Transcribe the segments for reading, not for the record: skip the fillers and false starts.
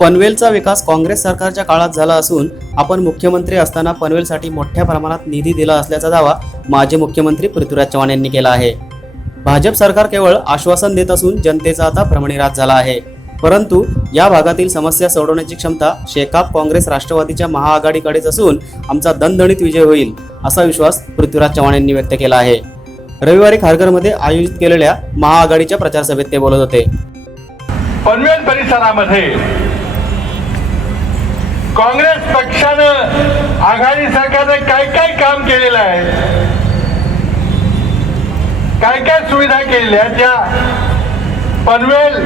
पनवेलचा विकास काँग्रेस सरकारच्या काळात झाला असून आपण मुख्यमंत्री असताना पनवेलसाठी मोठ्या प्रमाणात निधी दिला असल्याचा दावा माजी मुख्यमंत्री पृथ्वीराज चव्हाण यांनी केला आहे। भाजप सरकार केवळ आश्वासन देत असून जनतेचा आता भ्रमनिरास झाला आहे, परंतु या भागातील समस्या सोडवण्याची क्षमता शेकाप काँग्रेस राष्ट्रवादीच्या महाआघाडीकडेच असून आमचा दणदणीत विजय होईल असा विश्वास पृथ्वीराज चव्हाण यांनी व्यक्त केला आहे। रविवारी खारघरमध्ये आयोजित केलेल्या महाआघाडीच्या प्रचार सभेत ते बोलत होते। पनवेल परिसरामध्ये काँग्रेस पक्षानं आघाडी सरकारने काय काय काम केलेलं आहे, काय काय सुविधा केलेल्या त्या पनवेल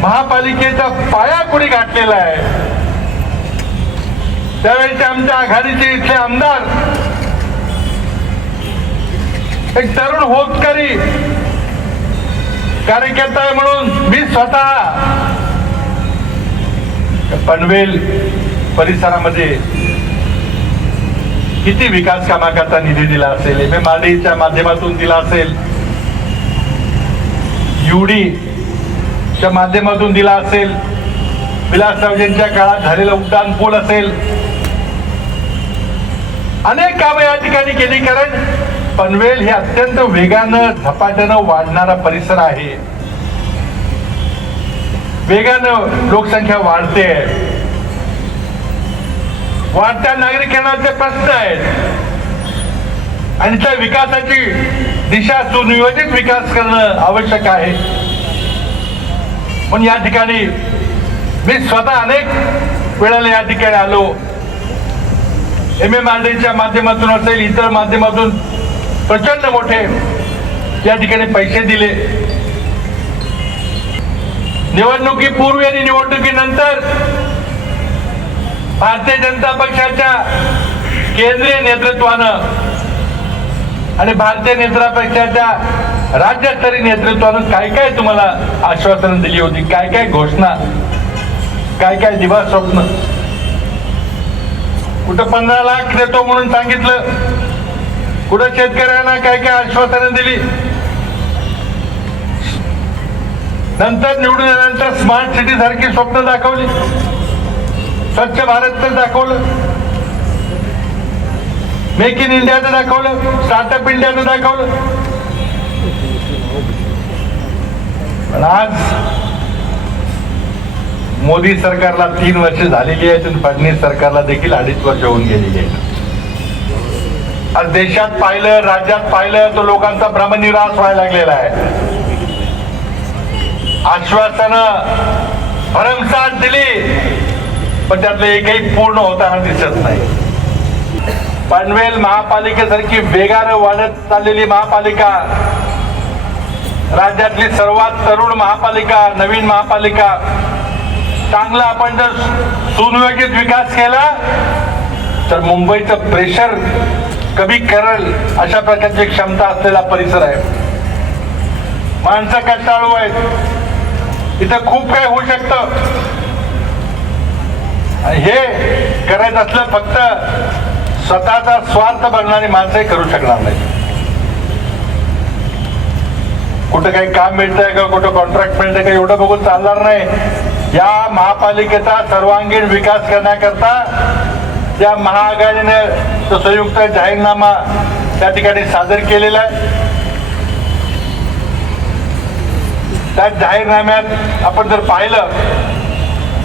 महापालिकेचा पाया कुणी गाठलेला आहे। त्यावेळेचे आमच्या आघाडीचे इथले आमदार एक तरुण होतकरी कार्यकर्ता आहे म्हणून मी स्वतः पनवेल परिसरामध्ये किती विकास कामाकरता निधी दिला असेल, MMRDच्या माध्यमातून दिला असेल, UDच्या माध्यमातून दिला असेल, विलासरावजींच्या काळात झालेला उड्डाण पूल असेल, अनेक कामं या ठिकाणी केली। कारण पनवेल हे अत्यंत वेगानं झपाट्यानं वाढणारा परिसर आहे, वेगानं लोकसंख्या वाढते, वाढत्या नागरिकांचे प्रश्न आहेत आणि त्या विकासाची दिशा सुनियोजित विकास करणं आवश्यक आहे। पण या ठिकाणी मी स्वतः अनेक वेळेला या ठिकाणी आलो, MMRDच्या माध्यमातून असेल, इतर माध्यमातून प्रचंड मोठे या ठिकाणी पैसे दिले। निवडणुकीपूर्वी आणि निवडणुकीनंतर भारतीय जनता पक्षाच्या केंद्रीय नेतृत्वानं आणि भारतीय जनता पक्षाच्या राज्यस्तरीय नेतृत्वानं काय काय तुम्हाला आश्वासनं दिली होती, काय काय घोषणा, काय काय दिवस स्वप्न, कुठं 15 लाख देतो म्हणून सांगितलं, कुठं शेतकऱ्यांना काय काय आश्वासनं दिली, नंतर निवडून आल्यानंतर स्मार्ट सिटी सारखी स्वप्न दाखवली, स्वच्छ भारत तर दाखवलं, मेक इन इंडियाचं दाखवलं, स्टार्टअप इंडियाचं दाखवलं। पण आज मोदी सरकारला 3 वर्ष झालेली आहेत आणि फडणवीस सरकारला देखील 2.5 वर्ष होऊन गेलेली आहेत। आज देशात पाहिलं, राज्यात पाहिलं, तो लोकांचा भ्रमनिरास व्हायला लागलेला आहे। आश्वासनं भरमसाठ दिली, पण त्यातलं एकही पूर्ण होताना दिसत नाही। पनवेल महापालिकेसारखी वेगानं वाढत चाललेली महापालिका, राज्यातली सर्वात तरुण महापालिका, नवीन महापालिका, चांगला आपण जर सुनियोजित विकास केला तर मुंबईचं प्रेशर कमी करेल अशा प्रकारची क्षमता असलेला परिसर आहे। माणसं कंटाळू आहेत, इथं खूप काही होऊ शकतं। हे करायचं असलं फक्त स्वतःचा स्वार्थ बघणारी माणसं करू शकणार नाही। कुठं काही काम मिळतंय का, कुठं कॉन्ट्रॅक्ट मिळतंय का, एवढं बघून चालणार नाही। या महापालिकेचा सर्वांगीण विकास करण्याकरता या महाआघाडीने तो संयुक्त जाहीरनामा त्या ठिकाणी सादर केलेला आहे। त्या जाहीरनाम्यात आपण जर पाहिलं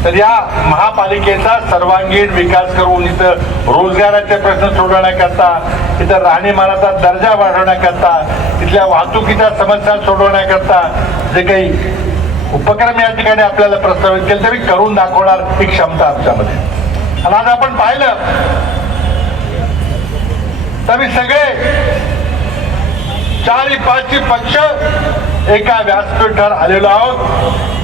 तर या महापालिकेचा सर्वांगीण विकास करून इथं रोजगाराचे प्रश्न सोडवण्याकरता, इथं राहणीमानाचा दर्जा वाढवण्याकरता, इथल्या वाहतुकीच्या समस्या सोडवण्याकरता जे काही उपक्रम या ठिकाणी आपल्याला प्रस्तावित केले तरी करून दाखवणार ही क्षमता आमच्यामध्ये। आणि आज आपण पाहिलं तर सगळे 4-5 पक्ष एका व्यासपीठावर आलेलो आहोत।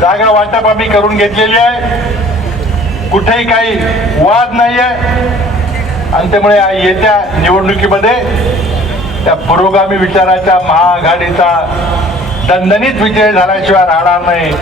जागा वाटप आम्ही करून घेतलेली आहे, कुठेही काही वाद नाही आहे आणि त्यामुळे येत्या निवडणुकीमध्ये त्या पुरोगामी विचाराच्या महाआघाडीचा दणदणीत विजय झाल्याशिवाय राहणार नाही।